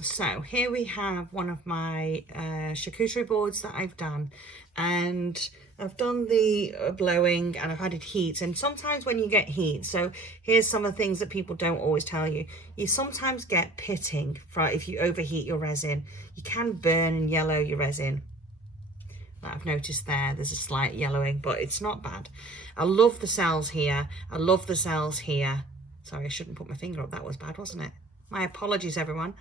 So here we have one of my charcuterie boards that I've done, and I've done the blowing and I've added heat. And sometimes when you get heat, so here's some of the things that people don't always tell you. You sometimes get pitting if you overheat your resin. You can burn and yellow your resin. That I've noticed there's a slight yellowing, but it's not bad. I love the cells here. I love the cells here. Sorry, I shouldn't put my finger up. That was bad, wasn't it? My apologies, everyone.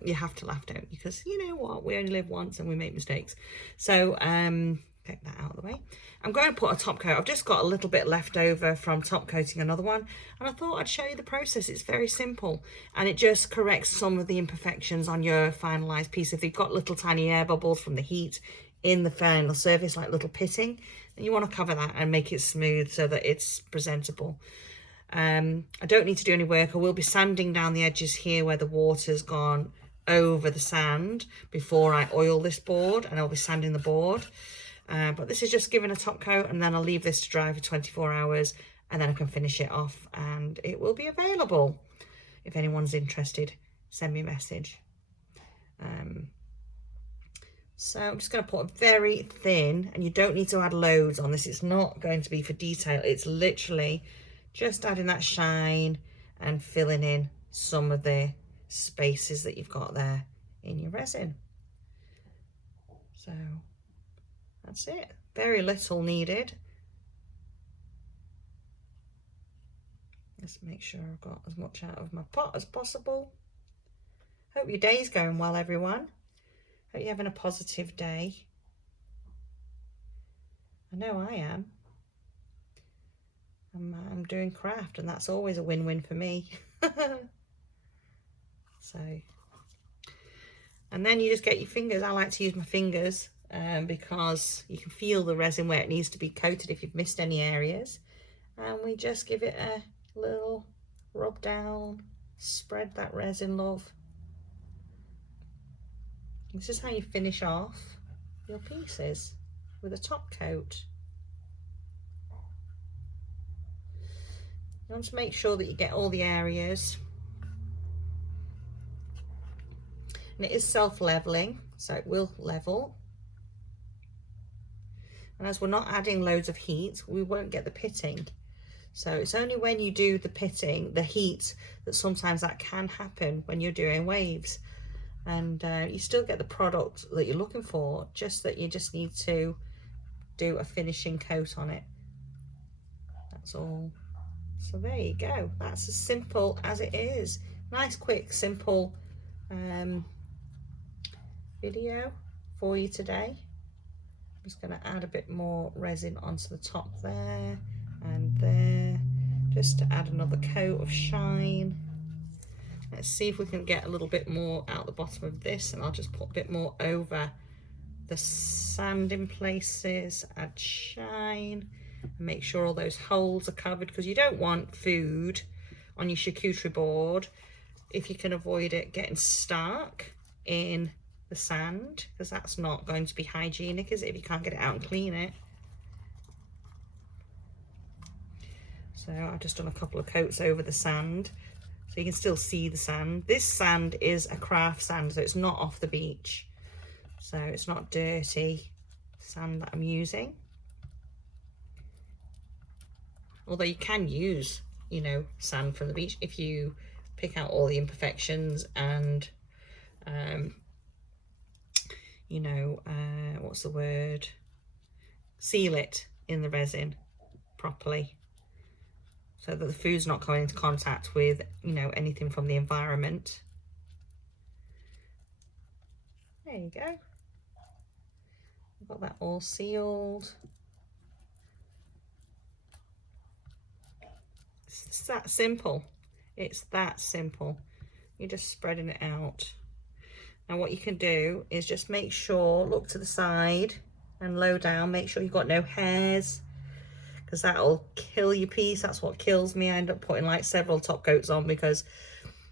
You have to laugh, don't you? Because you know what? We only live once and we make mistakes. So get that out of the way. I'm going to put a top coat. I've just got a little bit left over from top coating another one. And I thought I'd show you the process. It's very simple. And it just corrects some of the imperfections on your finalised piece. If you've got little tiny air bubbles from the heat in the final surface, like little pitting, then you want to cover that and make it smooth so that it's presentable. I don't need to do any work. I will be sanding down the edges here where the water's gone over the sand before I oil this board, and I'll be sanding the board. But this is just giving a top coat, and then I'll leave this to dry for 24 hours and then I can finish it off and it will be available. If anyone's interested, send me a message. So I'm just going to put a very thin, and you don't need to add loads on this. It's not going to be for detail. It's literally just adding that shine and filling in some of the spaces that you've got there in your resin. So that's it. Very little needed. Let's make sure I've got as much out of my pot as possible. Hope your day's going well, everyone. Hope you're having a positive day. I know I am. I'm doing craft, and that's always a win-win for me. So, and then you just get your fingers. I like to use my fingers because you can feel the resin where it needs to be coated if you've missed any areas. And we just give it a little rub down, spread that resin, love. This is how you finish off your pieces, with a top coat. You want to make sure that you get all the areas. And it is self-leveling, so it will level. And as we're not adding loads of heat, we won't get the pitting. So it's only when you do the pitting, the heat, that sometimes that can happen when you're doing waves. And you still get the product that you're looking for, just that you just need to do a finishing coat on it. That's all. So there you go. That's as simple as it is. Nice, quick, simple video for you today. I'm just going to add a bit more resin onto the top there and there, just to add another coat of shine. Let's see if we can get a little bit more out the bottom of this, and I'll just put a bit more over the sand in places, add shine, and make sure all those holes are covered, because you don't want food on your charcuterie board, if you can avoid it, getting stuck in the sand, because that's not going to be hygienic, is it, if you can't get it out and clean it. So I've just done a couple of coats over the sand, so you can still see the sand. This sand is a craft sand, so it's not off the beach, so it's not dirty sand that I'm using. Although you can use, you know, sand from the beach if you pick out all the imperfections and you know, what's the word, seal it in the resin properly, so that the food's not coming into contact with, you know, anything from the environment. There you go. I've got that all sealed. It's that simple. It's that simple. You're just spreading it out. Now what you can do is just make sure, look to the side and low down, make sure you've got no hairs, because that'll kill your piece. That's what kills me. I end up putting like several top coats on because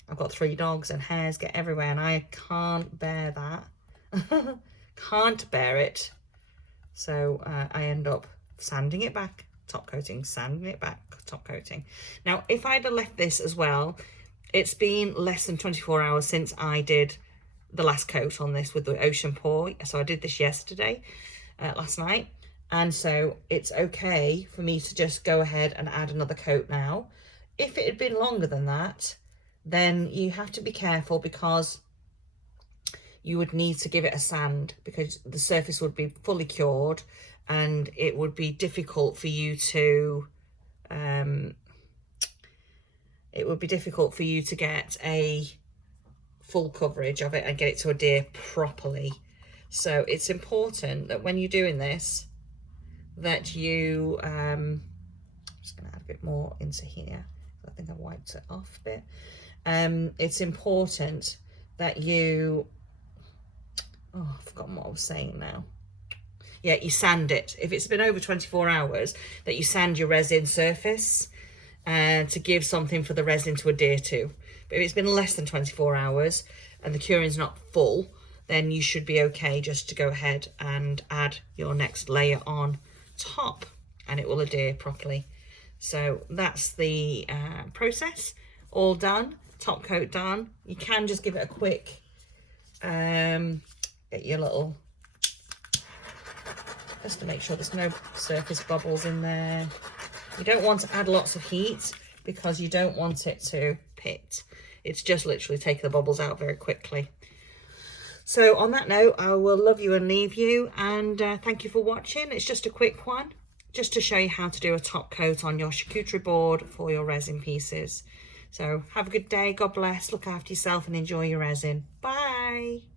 I've got 3 dogs and hairs get everywhere, and I can't bear that. Can't bear it. So I end up sanding it back, top coating, sanding it back, top coating. Now if I'd have left this as well, it's been less than 24 hours since I did the last coat on this with the Ocean Pour. So I did this yesterday, last night. And so it's okay for me to just go ahead and add another coat now. If it had been longer than that, then you have to be careful, because you would need to give it a sand, because the surface would be fully cured and it would be difficult for you to get a full coverage of it and get it to adhere properly. So it's important that when you're doing this, that you I'm just going to add a bit more into here. I think I wiped it off a bit. It's important that you, I've forgotten what I was saying now. Yeah, you sand it. If it's been over 24 hours, that you sand your resin surface to give something for the resin to adhere to. But if it's been less than 24 hours and the curing's not full, then you should be okay just to go ahead and add your next layer on top, and it will adhere properly. So that's the process, all done, top coat done. You can just give it a quick, get your little, just to make sure there's no surface bubbles in there. You don't want to add lots of heat because you don't want it to pit. It's just literally taking the bubbles out very quickly. So on that note, I will love you and leave you, and thank you for watching. It's just a quick one, just to show you how to do a top coat on your charcuterie board for your resin pieces. So have a good day, God bless, look after yourself and enjoy your resin. Bye.